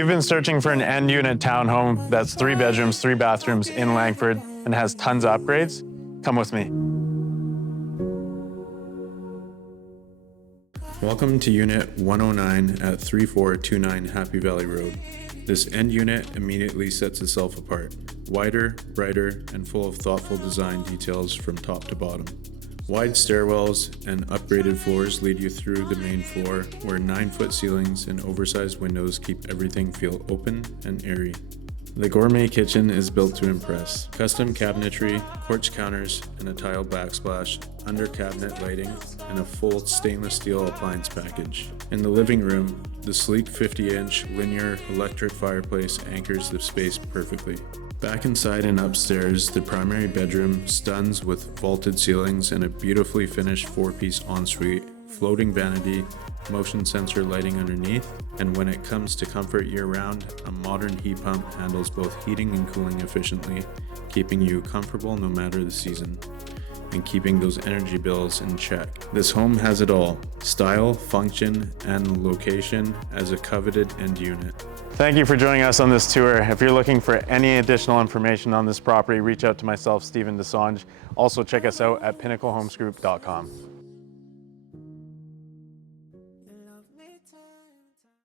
you've been searching for an end unit townhome that's 3 bedrooms, 3 bathrooms in Langford and has tons of upgrades, come with me. Welcome to Unit 109 at 3429 Happy Valley Road. This end unit immediately sets itself apart. Wider, brighter, and full of thoughtful design details from top to bottom. Wide stairwells and upgraded floors lead you through the main floor, where 9-foot ceilings and oversized windows keep everything feel open and airy. The gourmet kitchen is built to impress. Custom cabinetry, quartz counters, and a tile backsplash, under cabinet lighting, and a full stainless steel appliance package. In the living room, the sleek 50-inch linear electric fireplace anchors the space perfectly. Back inside and upstairs, the primary bedroom stuns with vaulted ceilings and a beautifully finished 4-piece ensuite, floating vanity, motion sensor lighting underneath, and when it comes to comfort year-round, a modern heat pump handles both heating and cooling efficiently, keeping you comfortable no matter the season, and keeping those energy bills in check. This home has it all: style, function, and location as a coveted end unit. Thank you for joining us on this tour. If you're looking for any additional information on this property, reach out to myself, Stephen Desange. Also check us out at pinnaclehomesgroup.com.